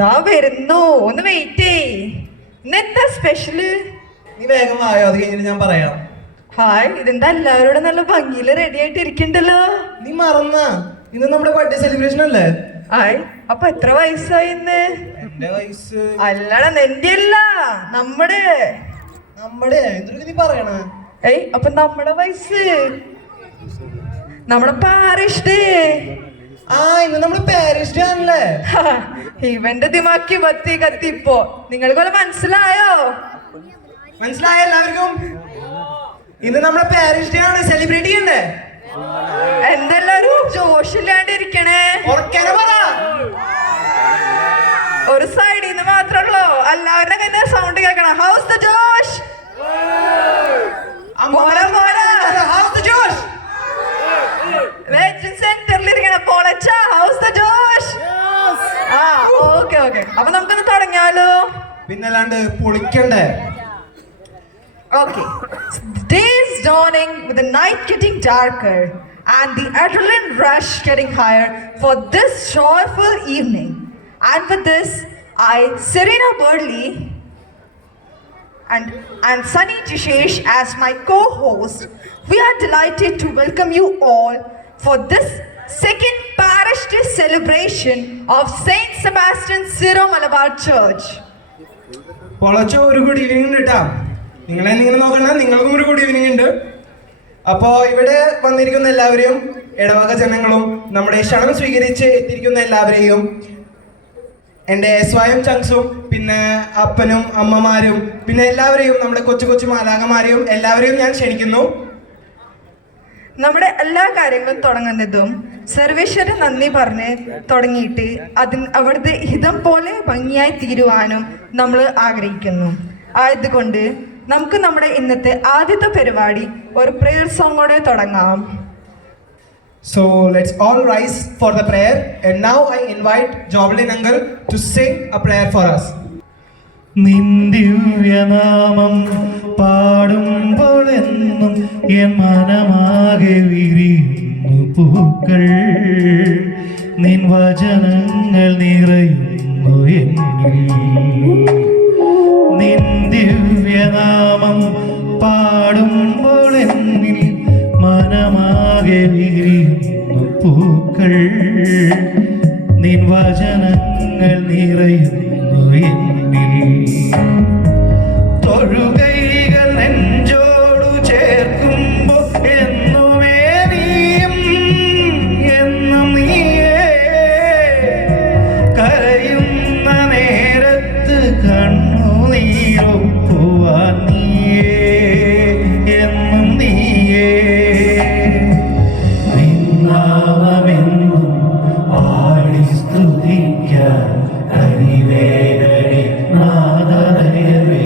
ദാ വരുന്നു. ഒന്ന് വെയിറ്റ് ചെയ് ഇന്നെന്താ സ്പെഷ്യൽ നീ വേഗം വായോ അത് കഴിഞ്ഞിട്ട് ഞാൻ പറയാം. ഹായ് ഇതെന്താ എല്ലാവരോടും നല്ല ഭംഗിയിൽ റെഡി ആയിട്ട് ഇരിക്കണ്ടല്ലോ? നീ മറന്ന. ഇന്ന് നമ്മുടെ ബർത്ത്ഡേ സെലിബ്രേഷൻ അല്ലേ? ഹായ് അപ്പൊ എത്ര വയസ്സായി ഇന്ന്? എന്റെ വയസ്സ്? അല്ലടാ നിന്റെ അല്ല നമ്മുടെ. നമ്മുടെ? എന്തൊക്കെ നീ പറയണ? ഏയ് അപ്പൊ നമ്മുടെ വയസ്സ്? നമ്മുടെ പാരിഷ്ട്. ആ ഇന്ന് നമ്മൾ പാരീസ് ഡേ ആണല്ലേ? ഇവന്റെ ദിമാക്കി കത്തി ഇപ്പോ നിങ്ങൾക്ക് പോലെ മനസ്സിലായോ? മനസ്സിലായ എല്ലാവർക്കും? ഇന്ന് നമ്മളെ പാരീസ് ഡേ ആണ്. സെലിബ്രേറ്റ് ചെയ്യണ്ടേ എന്തെല്ലാരും ജോഷില്ലാണ്ടിരിക്കണേ? ഒരു സൈഡിൽ നിന്ന് മാത്രമല്ലോ എല്ലാവരുടെ കയ്യിൽ സൗണ്ട് കേൾക്കണം. ഹൗസ് ദ ജോഷ്? പോരാ, ഓക്കെ ഓക്കെ അപ്പൊ നമുക്കൊന്ന് തുടങ്ങിയാലോ പിന്നല്ലാണ്ട് പൊളിക്കണ്ടേ Okay. Day is dawning with the night getting darker and the adrenaline rush getting higher for this joyful evening. And with this, I, Serena Burley, and, and Sunny Tishesh as my co-host, we are delighted to welcome you all for this second parish celebration of Saint Sebastian Syro Malabar Church. പൊളച്ച ഒരു good evening ഉണ്ട് കേട്ടാ നിങ്ങളെ നിങ്ങൾ നോക്കണ്ട നിങ്ങൾക്കും ഒരു good evening ഉണ്ട്. അപ്പോ ഇവിടെ വന്നിരിക്കുന്ന എല്ലാവരെയും ഇടവക ജനങ്ങളും നമ്മുടെ ക്ഷണം സ്വീകരിച്ച് എത്തിയിരിക്കുന്ന എല്ലാവരെയും എന്റെ സ്വയം ചങ്സും പിന്നെ അപ്പനും അമ്മമാരും പിന്നെ എല്ലാവരെയും നമ്മുടെ കൊച്ചു കൊച്ചു മാലാകമാരെയും എല്ലാവരെയും ഞാൻ ക്ഷണിക്കുന്നു. നമ്മുടെ എല്ലാ കാര്യങ്ങളും തുടങ്ങുന്നതും സർവേശ്വര നന്ദി പറഞ്ഞ് തുടങ്ങിയിട്ട് അതിന് അവിടുത്തെ ഹിതം പോലെ ഭംഗിയായി തീരുവാനും നമ്മൾ ആഗ്രഹിക്കുന്നു. ആയതുകൊണ്ട് നമുക്ക് നമ്മുടെ ഇന്നത്തെ ആദ്യത്തെ പരിപാടി ഒരു പ്രെയർ സോങ്ങോടെ തുടങ്ങാം. So let's all rise for the prayer. And now I invite Joblin uncle to sing a prayer for us. നിന്ദിവ്യനാമം പാടുമ്പോൾ എന്നും എൻ മനമാകെ വിരിയുന്നു പൂക്കൾ. നിൻ വചനങ്ങൾ നിറയുന്നു എന്നിൽ. നിന്ദിവ്യനാമം പാടുമ്പോൾ എന്നിൽ മനമാകെ വിരിയുന്നു പൂക്കൾ. നിൻ വചനങ്ങൾ നിറയുന്നു തൊഴുകൈകൾ നെഞ്ചോടു ചേർക്കുമ്പോ എന്നുമേ നീയും എന്നും നീയേ. കരയുന്ന നേരത്ത് കണ്ണുനീരൊപ്പുവാൻ സ്തുതിക്കാൻ ഹരിവേഗണേ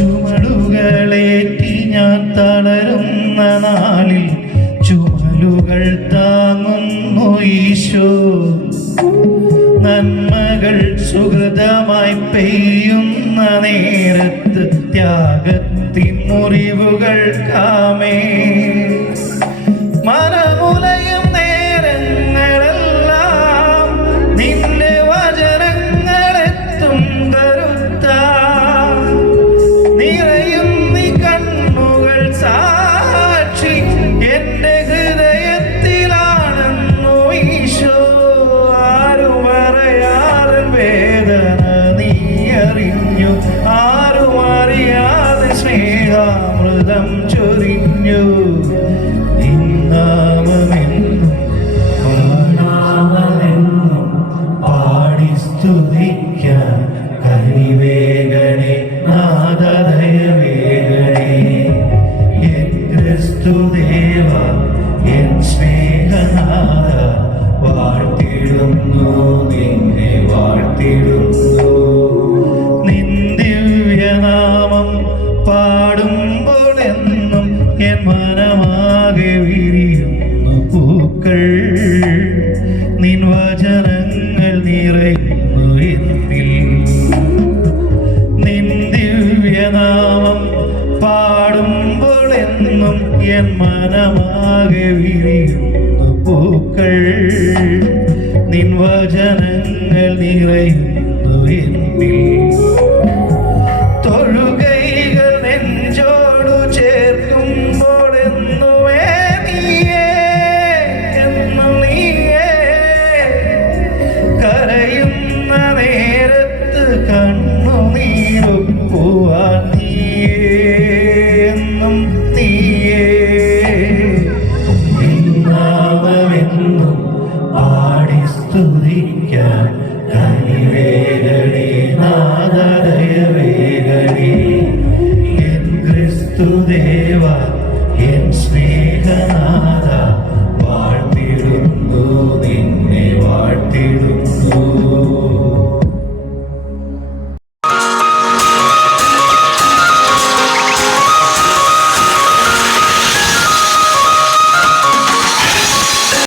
ചുമടുകളേറ്റി ഞാൻ തളരുന്ന നാളിൽ ചുമലുകൾ താങ്ങുന്നു ഈശോ. നന്മകൾ സുഹൃതമായി പെയ്യുന്ന നേരത്ത് ത്യാഗത്തിൻ മുറിവുകൾ കാമേ. വനമാകെ പൂക്കൾ. നിൻ വചനങ്ങൾ നിറയുന്നു എന്നിൽ. നിൻ ദിവ്യനാമം പാടുമ്പോൾ എന്നും എൻ മനമാകെ പൂക്കൾ. നിൻ വചനങ്ങൾ നിറയുന്നു എന്നിൽ. കണ്ണുനീരൊപ്പുവാൻ നീയേ.